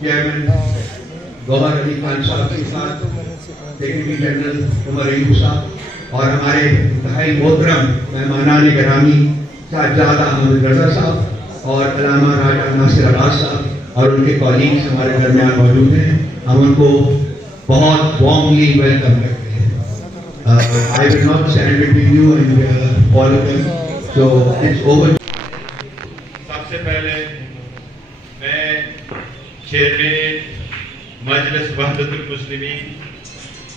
Chairman گوہر علی خان صاحب کے ساتھ سیکرٹری جنرل عمر ایوب صاحب اور ہمارے انتہائی محترم مہمانان گرامی صاحبزادہ احمد رضا صاحب اور علامہ راجہ ناصر عباس صاحب اور ان کے کالیگز ہمارے درمیان موجود ہیں. ہم ان کو بہت وارملی ویلکم کرتے ہیں. I will not stand between you and all of them. So it's over. سب سے پہلے میں چیئرمین مجلس وحدت المسلمین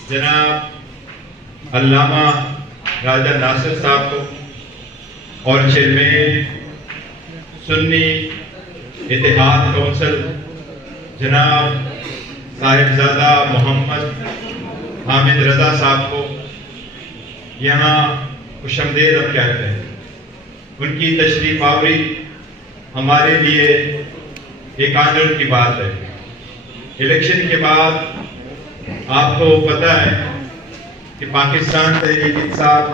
جناب علامہ راجہ ناصر صاحب کو اور چیئرمین سنی اتحاد کونسل جناب صاحبزادہ محمد حامد رضا صاحب کو یہاں خوش آمدید ہم کہتے ہیں. ان کی تشریف آوری ہمارے لیے ایک آنر کی بات ہے. الیکشن کے بعد آپ کو پتہ ہے کہ پاکستان تحریک انصاف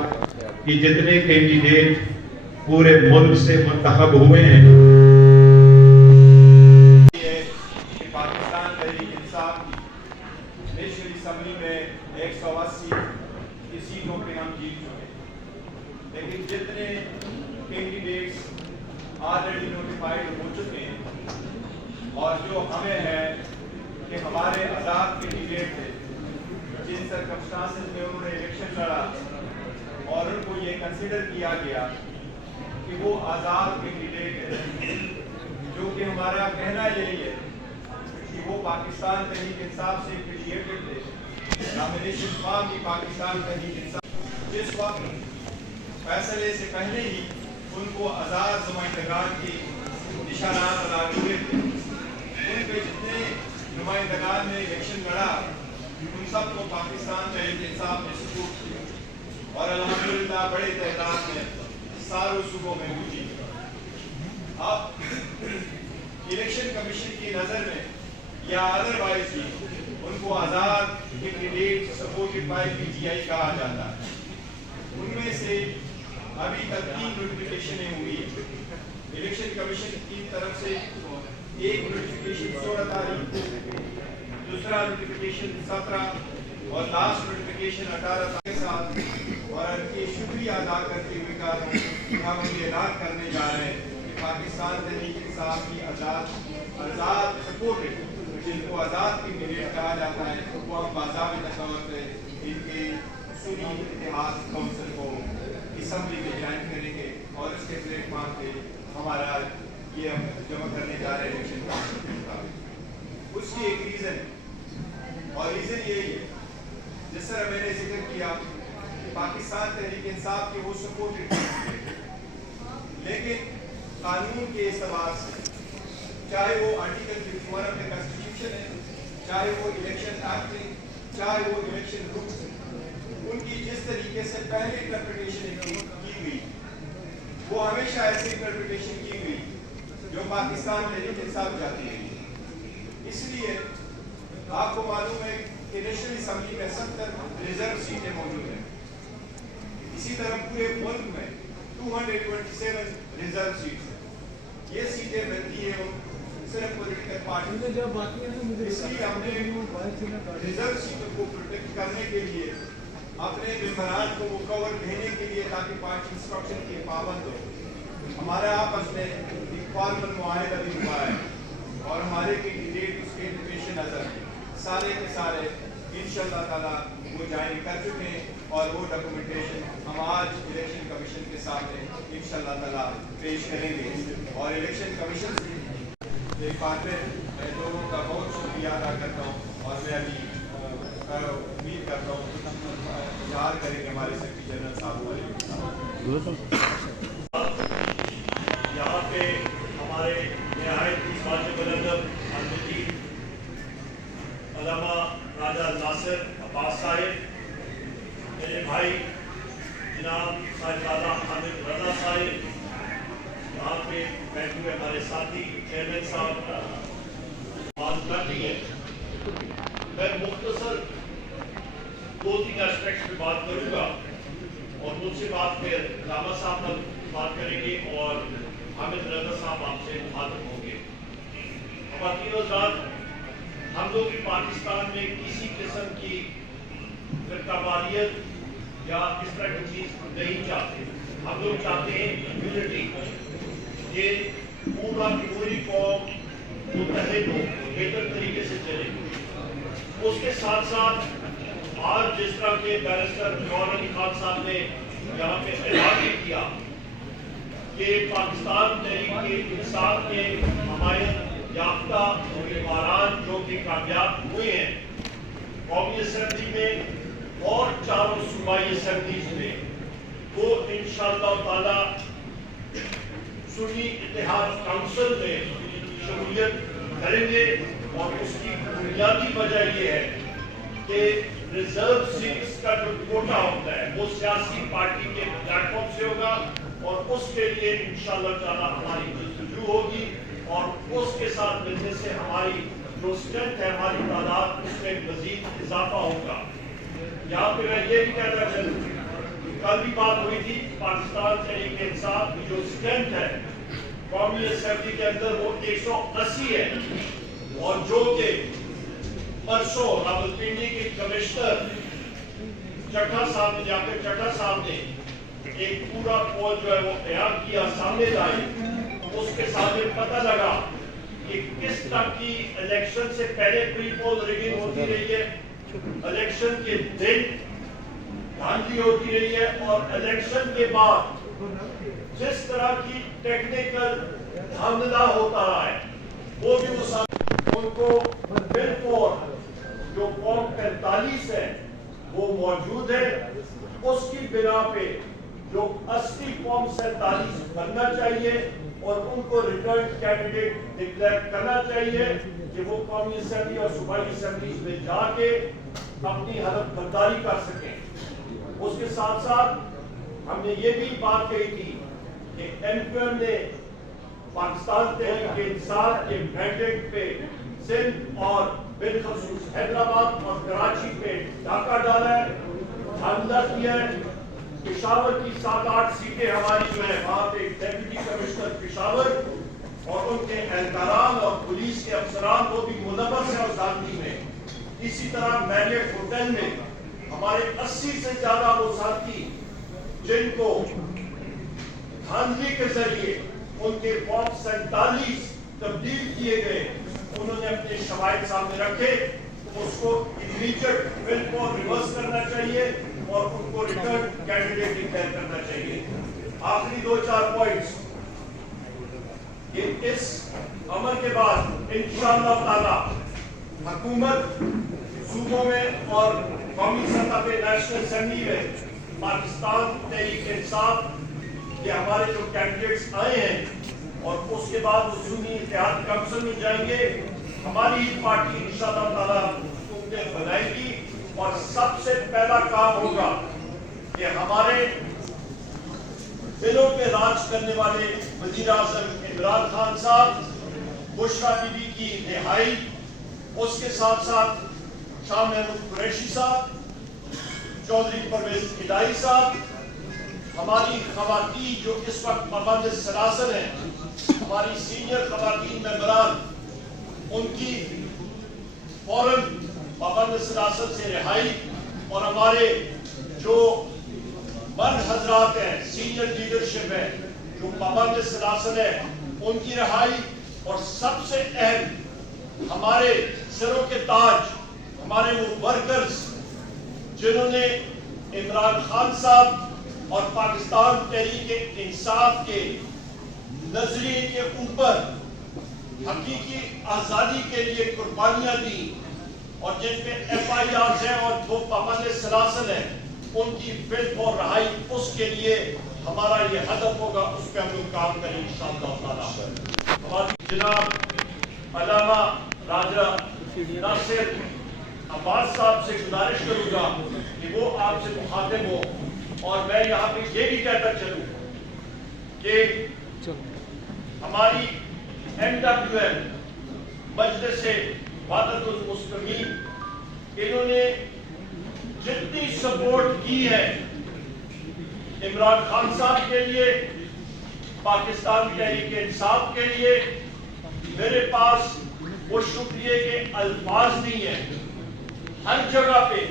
کی جتنے کینڈیڈیٹ پورے ملک سے منتخب ہوئے ہیں پاکستان تحریک انصاف کی نیشنل اسمبلی میں 180 کی سیٹوں پہ ہم جیت چکے. لیکن جتنے کینڈیڈیٹس آلریڈی نوٹیفائڈ ہو چکے ہیں اور جو ہمیں ہے کہ ہمارے آزاد کینڈیڈیٹ تھے جن سرکمسٹانسز میں انہوں نے الیکشن لڑا اور ان کو یہ کنسیڈر کیا گیا کہ وہ آزاد کینڈیڈیٹ ہے، جو کہ ہمارا کہنا یہی ہے کہ وہ پاکستان تحریک انصاف سے ایفیلیٹڈ تھے. نامینیشن فارم بھی پاکستان تحریک انصاف جس وقت فیصلے سے پہلے ہی ان کو آزاد نمائندگان کی نشانات ادا ہوئے تھے. ان پہ جتنے نمائندگان نے الیکشن لڑا ان سب کو پاکستان تحریک انصاف نے سپورٹ کیا اور الحمدللہ بڑے تعداد میں ساروں صوبوں میں گونجی. اب الیکشن کمیشن کی نظر میں یا ادروائز بھی ان کو آزاد candidate supported by P T I کہا جاتا ہے. ان میں سے ابھی تک 3 نوٹیفیکیشنیں ہوئی. الیکشن کمیشن کی طرف سے ایک نوٹیفیکیشن 16 تاریخ کو، دوسرا نوٹیفیکیشن 17 اور لاسٹ نوٹیفیکیشن 18 تاریخ کے ساتھ. اور ان کی شکریہ ادا کرتے ہوئے ہم یہ اعلان کرنے جا رہے ہیں کہ پاکستان تحریک انصاف کی آزاد سپورٹڈ جن کو آزاد کینڈیڈیٹ کہا جاتا ہے وہ ہم باضابطہ طور پہ ان کے سنی اتحاد کونسل کو اسمبلی میں جوائن کریں گے اور اس کے پلیٹ فارم پہ ہمارا یہ ہم جمع کرنے جا رہے ہیں الیکشن کمیشن کے مطابق. اس کی ایک ریزن ہے اور ریزن یہی ہے جس طرح میں نے ذکر کیا کہ پاکستان تحریک انصاف کے وہ سپورٹڈ لیکن قانون کے اعتبار سے چاہے وہ آرٹیکل 51 آف دا کانسٹیٹیوشن ہے، چاہے وہ الیکشن ایکٹ ہے، چاہے وہ الیکشن رولز ہیں، ان کی جس طریقے سے پہلے انٹرپریٹیشن کی گئی وہ ہمیشہ ایسی انٹرپریٹیشن کی گئی جو پاکستان تحریک انصاف جاتی ہے. اس لیے آپ کو معلوم ہے کہ نیشنل اسمبلی میں 70 ریزرو سیٹیں موجود ہیں. اسی طرح پورے ملک میں 227 ریزرو سیٹس ہیں. یہ سیٹیں ملتی ہیں صرف پولیٹیکل پارٹی. اس لیے ہم نے ریزرو سیٹوں کو پروٹیکٹ کرنے کے لیے اپنے ممبران کو وہ کور دینے کے لیے تاکہ پارٹی انسٹرکشن کے پابند ہو ہمارا آپس میں ایک فارمل معاہدہ بھی ہوا ہے اور ہمارے کینڈیڈیٹ اس کے پیش نظر سارے کے سارے انشاءاللہ تعالیٰ وہ جوائن کر چکے ہیں اور وہ ڈاکومنٹیشن ہم آج الیکشن کمیشن کے سامنے انشاءاللہ تعالیٰ پیش کریں گے. اور الیکشن کمیشن سے ایک بات میں لوگوں کا بہت شکریہ ادا کرتا ہوں اور میں ابھی امید کرتا ہوں یاد کریں گے ہمارے سیکرٹری جنرل صاحب. یہاں پہ ہمارے نہایت ہی واجب الادب المجید علامہ راجہ ناصر عباس صاحب، میرے بھائی جناب صاحبزادہ حامد رضا صاحب، یہاں پہ بیٹھے ہوئے ہمارے ساتھی چیئرمین صاحب بات کرنی ہے. میں مختصر 2-3 اسپیکٹس پہ بات کروں گا اور مجھ سے بات پھر علامہ صاحب بات کریں گے اور حامد رضا صاحب آپ سے مخاطب ہوں گے. خواتین و حضرات، ہم لوگ پاکستان میں کسی قسم کی فرقہ واریت یا اس طرح کی چیز نہیں چاہتے. ہم لوگ چاہتے ہیں یونٹی، یہ پورا کی پوری قوم متحد ہو، بہتر طریقے سے چلے. اس کے ساتھ ساتھ آج جس طرح کے بیرسٹر نور علی خان صاحب نے یہاں پہ اعلان کیا کہ پاکستان تحریک انصاف کے حمایت یافتہ امیدواران جو کہ کامیاب ہوئے ہیں قومی اسمبلی میں اور چاروں صوبائی اسمبلیز میں، وہ انشاءاللہ تعالی سنی اتحاد کونسل میں شمولیت کریں گے. اور اس کی بنیادی وجہ یہ ہے کہ ریزرو سیٹس کا جو کوٹا ہوتا ہے وہ سیاسی پارٹی کے پلیٹ فارم سے ہوگا، اور اس کے لیے انشاءاللہ تعالی ہماری جستجو ہوگی، اور اس کے ساتھ ملنے سے ہماری جو اسٹرینتھ ہے، ہماری تعداد، اس میں مزید اضافہ ہوگا. یہاں پہ میں یہ بھی کہنا چاہوں، کل بھی بات ہوئی تھی، پاکستان تحریک انصاف کی جو اسٹرینتھ ہے قومی اسمبلی کے اندر وہ 180 ہے، اور جو کہ پرسوں راولپنڈی کے کمشنر چٹھا صاحب نے جا کر چٹھا صاحب نے ایک پورا پول جو ہے وہ بیان کیا، سامنے لائی. اس کے سامنے پتہ لگا کہ کس طرح کی الیکشن سے پہلے پری پول ریگنگ ہوتی رہی ہے، الیکشن کے دن دھاندلی ہوتی رہی ہے، اور الیکشن کے بعد جس طرح کی ٹیکنیکل دھاندلا ہوتا رہا ہے وہ بھی اس ان کو بالکل جو فارم 45 ہے وہ موجود ہے. اس کی بنا پہ جو اصلی فارم 47 بننا چاہیے اور ان کو ریٹرن کینڈیڈیٹ ڈکلیئر کرنا چاہیے کہ وہ قومی اسمبلی اور صوبائی اسمبلیز میں جا کے اپنی حلف برداری کر سکیں. اس کے ساتھ ساتھ ہم نے یہ بھی بات کہی تھی کہ ایم کیو ایم نے پاکستان تحریک انصاف کے مینڈیٹ پہ سندھ اور بالخصوص حیدرآباد اور کراچی پہ ڈاکہ ڈالا ہے، حملہ کیا ہے. پشاور کی 7-8 سیٹیں ہماری جو ہے وہاں پہ ڈیپٹی کمشنر پشاور اور ان کے اہلکاران اور پولیس کے افسران وہ بھی ملوث ہیں اس دھاندلی میں. اسی طرح میریٹ ہوٹل میں ہمارے 80 سے زیادہ وہ ساتھی جن کو دھاندلی کے ذریعے ان کے فارم 47 تبدیل کیے گئے، انہوں نے اپنے شواہد سامنے رکھے. اس کو امیڈیٹ بل کو ریورس کرنا چاہیے اور ان کو ریٹرن کینڈیڈیٹ ڈکلیئر کرنا چاہیے. آخری 2-4 پوائنٹس کہ اس عمل کے بعد انشاءاللہ تعالی حکومت صوبوں میں اور قومی سطح پہ نیشنل اسمبلی میں پاکستان تحریک انصاف کے ہمارے جو کینڈیڈیٹس آئے ہیں اور اس کے بعد وہ سنی اتحاد کونسل میں جائیں گے، ہماری ہی پارٹی انشاءاللہ تعالی حکومتیں بنائے گی. اور سب سے پہلا کام ہوگا کہ ہمارے دلوں پہ راج کرنے والے وزیر اعظم عمران خان صاحب، بشرا بی بی کی رہائی، اس کے ساتھ ساتھ شاہ محمود قریشی صاحب، چودھری پرویز الہی صاحب، ہماری خواتین جو اس وقت پابند سلاسل ہیں، ہماری سینئر خواتین ممبران، ان کی فوراً پابند سلاسل سے رہائی، اور ہمارے جو مرد حضرات ہیں، سینئر لیڈرشپ ہے جو پابند سلاسل ہے، ان کی رہائی. اور سب سے اہم ہمارے سروں کے تاج، ہمارے وہ ورکرز جنہوں نے عمران خان صاحب اور پاکستان تحریک انصاف کے نظریے کے اوپر حقیقی آزادی کے لیے قربانیاں دی، اور جن پہ ایف آئی آرز ہیں اور جو پابند سلاسل ہیں، ان کی بالکل رہائی. اس کے لیے ہمارا یہ ہدف ہوگا، اس پہ ہم لوگ کام کریں انشاءاللہ تعالی. ہماری جناب علامہ راجہ ناصر عباس صاحب سے گزارش کروں گا کہ وہ آپ سے مخاطب ہو. اور میں یہاں پہ یہ بھی کہتا چلوں کہ ہماری ایم ڈبلیو ایم مجلس وحدت المسلمین، انہوں نے جتنی سپورٹ کی ہے عمران خان صاحب کے لیے، پاکستان تحریک انصاف کے لیے، میرے پاس وہ شکریہ کے الفاظ نہیں ہیں. ہر جگہ پہ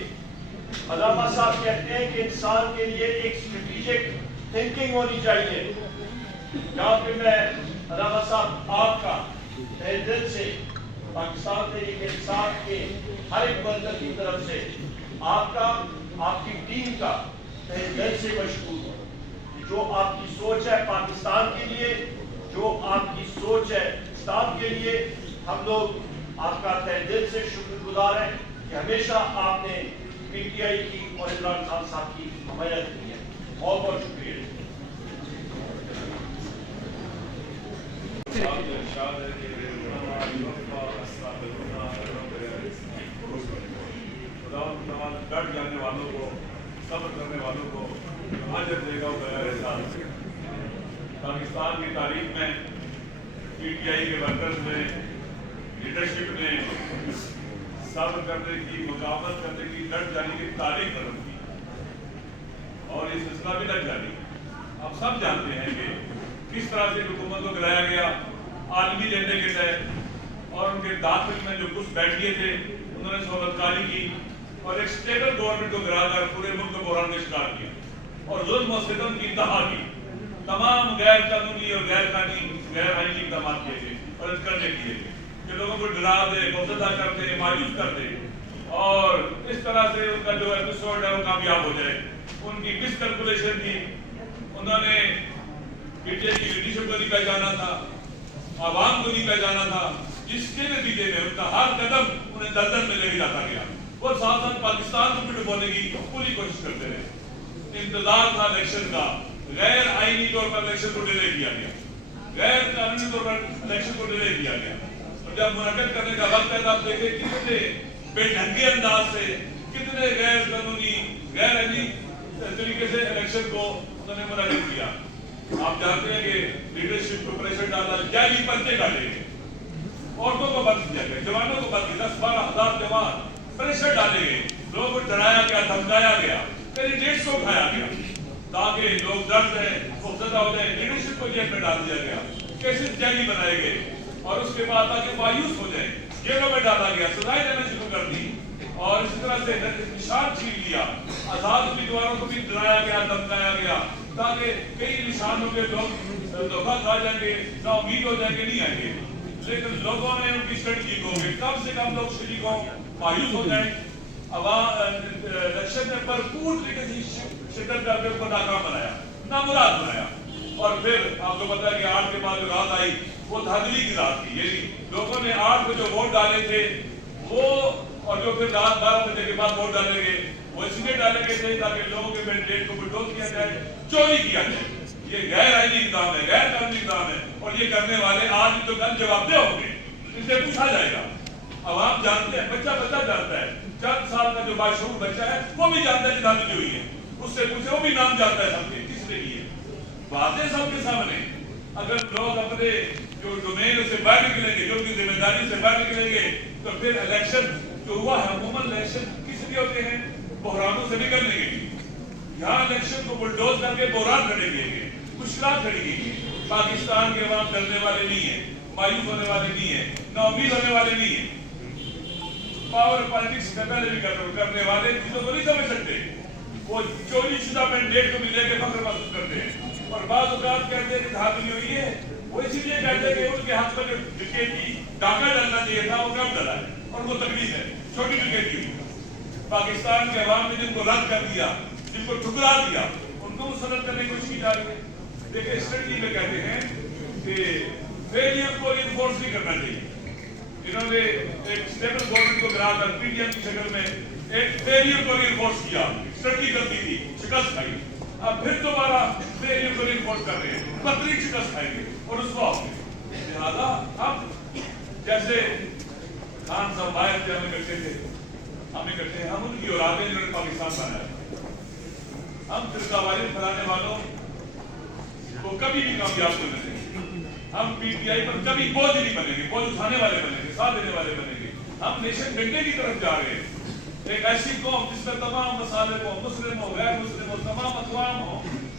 علامہ صاحب کہتے ہیں کہ انسان کے لیے ایک اسٹریٹجک تھنکنگ ہونی چاہیے. جہاں پہ میں علامہ صاحب آپ کا تہہ دل سے پاکستان تحریک انصاف کے ہر ایک ورکر کی طرف سے آپ کا آپ کی ٹیم کا تہہ دل سے مشکور ہوں. جو آپ کی سوچ ہے پاکستان کے لیے, جو آپ کی سوچ ہے اسلام کے لیے, ہم لوگ آپ کا تہہ دل سے شکر گزار ہیں کہ ہمیشہ آپ نے پی ٹی آئی کی اور عمران خان صاحب کی حمایت کی ہے. بہت بہت شکریہ. ڈٹ جانے والوں کو, صبر کرنے والوں کو اجر دے گا وہ بغیر احسان. پاکستان کی تاریخ میں پی ٹی آئی کے ورکرز نے, لیڈرشپ نے صبر کرنے کی, مقاومت کرنے کی, ڈٹ جانے کی تاریخ قدم کی, اور یہ سلسلہ بھی ڈٹ جانی. آپ سب جانتے ہیں کہ کس طرح سے حکومت کو گرایا گیا عالمی ایجنڈے کے تحت, اور ان کے داخل میں جو کچھ بیٹھے تھے انہوں نے صحبت کاری کی اور ایک اسٹیبل گورنمنٹ کو گرا کر پورے ملک کو بحران کا شکار کیا اور ظلم و ستم کی انتہا کی. تمام غیر قانونی اور غیر آئینی اقدامات کیے گئے اور کرنے کیے گئے کہ لوگوں کو ڈرا دے, خوفزدہ کر دے, مایوس کر دے, اور اس طرح سے ان کا جو ایپیسوڈ ہے وہ کامیاب ہو جائے. ان کی مس کیلکولیشن تھی. انہوں نے پی ٹی آئی کی لیڈرشپ کو نہیں پہچانا تھا, عوام کو نہیں پہچانا تھا, جس کے نتیجے میں ان کا ہر قدم انہیں دلدل میں لے جاتا گیا. وہ ساتھ ساتھ پاکستان کو بھی ڈبونے کی پوری کوشش کرتے رہے. انتظار تھا الیکشن کا, غیر آئینی طور پر الیکشن کو ڈیلے کیا گیا, غیر قانونی طور پر الیکشن کو ڈیلے کیا گیا. اور جب منعقد کرنے کا وقت ہے تو آپ دیکھیں کتنے بے ڈھنگے انداز سے, کتنے غیر قانونی, غیر آئینی طریقے سے الیکشن کو انہوں نے منعقد کیا. آپ جانتے ہیں کہ لیڈرشپ کو پریشر ڈالا, جعلی پرچے ڈالے گئے, عورتوں کو بند کیا گیا, جوانوں کو بند کیا, 10-12 ہزار جوان پریشر ڈالے گئے, لوگوں کو ڈرایا گیا, دھمکایا گیا, کینڈیڈیٹس کو کھایا گیا تاکہ لوگ ڈر جائیں, خوفزدہ ہو جائیں. لیڈرشپ کو جیل میں ڈال دیا گیا, کیسز جعلی بنائے گئے, اور اس کے بعد تاکہ مایوس ہو جائیں جیلوں میں ڈالا گیا, سزائیں دینا شروع کر دی, اور اسی طرح سے نشان چھین لیا. آزاد امیدواروں کو بھی ڈرایا گیا, دھمکایا گیا تاکہ کئی نشان ہو کے لوگ دھوکہ کھا جائیں گے, نا امید ہو جائیں گے, نہیں آئیں گے. لیکن لوگوں نے ان کی اسٹریٹجی کو کہ کم سے کم لوگ شریک ہوں, مایوس ہو جائیں, الیکشن میں بھرپور طریقے سے شرکت کر کے ان کو ناکام بنایا, نامراد بنایا. اور پھر آپ کو پتا ہے کہ 8 کے بعد جو رات آئی وہ دھاندلی کی رات تھی. یعنی لوگوں نے 8 کو جو ووٹ ڈالے تھے وہ, اور جو پھر رات 12 بجے کے بعد ووٹ ڈالے گئے وہ اس لیے ڈالے گئے تھے تاکہ لوگوں کے مینڈیٹ کو بلڈوز کیا جائے, چوری کیا جائے. یہ غیر آئینی اقدام ہے, غیر قانونی اقدام ہے, اور یہ کرنے والے آج تو کل جواب دہ ہوں گے, ان سے پوچھا جائے گا. عوام جانتے ہیں, بچہ جانتا ہے, چند سال کا جو باشعور بچہ ہے وہ بھی جانتا ہے کہ دھاندلی ہوئی ہے, اس سے پوچھے, وہ بھی نام جانتا ہے سب کے, کس نے کی ہے. باتیں سب کے سامنے. اگر لوگ اپنے جو ڈومین سے باہر نکلیں گے, جو ان کی ذمہ داری سے باہر نکلیں گے, تو پھر الیکشن جو ہوا ہے, عموماً الیکشن کس لیے ہوتے ہیں, بحرانوں سے نکلنے کے لیے. یہاں الیکشن کو بلڈوز کر کے بحران کھڑے کیے گئے, مشکلات کھڑی کی گئی. پاکستان کے عوام ڈرنے والے نہیں ہیں, مایوس ہونے والے نہیں ہیں, نا امید ہونے والے نہیں ہیں. پاور پالیٹکس سے پہلے بھی کرنے والے چیزوں کو نہیں سمجھ سکتے. وہ چوری شدہ مینڈیٹ کو بھی لے کے فخر محسوس کرتے ہیں, اور بعض اوقات کہتے ہیں کہ دھاندلی ہوئی ہے, وہ اسی لیے کہتے ہیں کہ ان کے ہاتھ میں جو وکٹ کی ڈاکہ ڈالنا چاہیے تھا وہ کم ڈلا ہے, اور وہ تکلیف ہے, چھوٹی وکٹ کی. پاکستان کے عوام نے جن کو رد کر دیا, جن کو ٹھکرا دیا, ان کو مسلط کرنے کی کوشش کی جا رہی ہے. دیکھیں اسٹریٹجی میں کہتے ہیں کہ فیلئر کو انفورس نہیں کرنا چاہیے. انہوں نے ایک اسٹیبل گورنمنٹ کو گرا کر پی ٹی ایم کی شکل میں ایک فیلئر کو انفورس کیا, اسٹریٹجی غلطی تھی, شکست کھائی. اب پھر دوبارہ فیلئر کو انفورس کر رہے ہیں, بدترین شکست کھائیں گے اور رسوا ہوں گے. لہٰذا اب جیسے خان صاحب باہر سے ہمیں کرتے تھے, ہمیں کرتے ہیں, ہم ان کی اولادیں جنہوں نے پاکستان بنایا. ہم فرقہ واریت پھیلانے والوں کو کبھی بھی کامیاب نہیں بنیں گے. ہم پی ٹی آئی پر کبھی بوجھ نہیں بنیں گے, بوجھ اٹھانے والے بنیں گے, ساتھ دینے والے بنیں گے. ہم نیشن بلڈنگ کی طرف جا رہے ہیں, ایک ایسی قوم جس میں تمام مسالے ہو, مسلم ہو, غیر مسلم ہو, تمام اقوام ہو,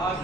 8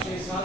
6-7